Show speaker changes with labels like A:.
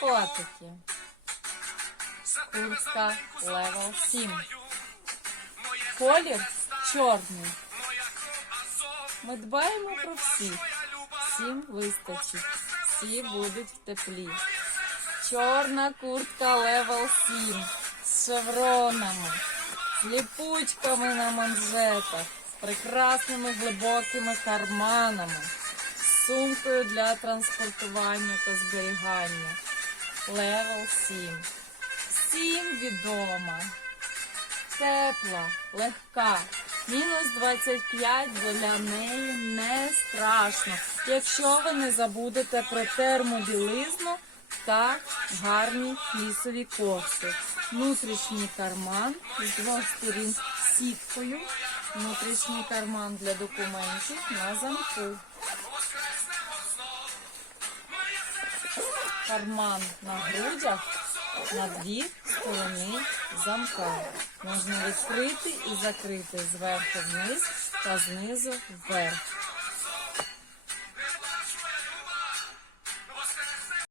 A: Котики. Куртка Level 7. Колір чорний. Ми дбаємо про всіх. Всім вистачить. Всі будуть в теплі. Чорна куртка Level 7 з шевронами, з ліпучками на манжетах, з прекрасними глибокими карманами, з сумкою для транспортування та зберігання. Level 7. Всім відома. Тепла, легка. Мінус 25 для неї не страшно, якщо ви не забудете про термобілизну та гарні флісові кофти. Внутрішній карман з двох сторін сіткою. Внутрішній карман для документів на замку. Карман на грудях на дві сторони замка. Можна відкрити і закрити зверху вниз та знизу вверх.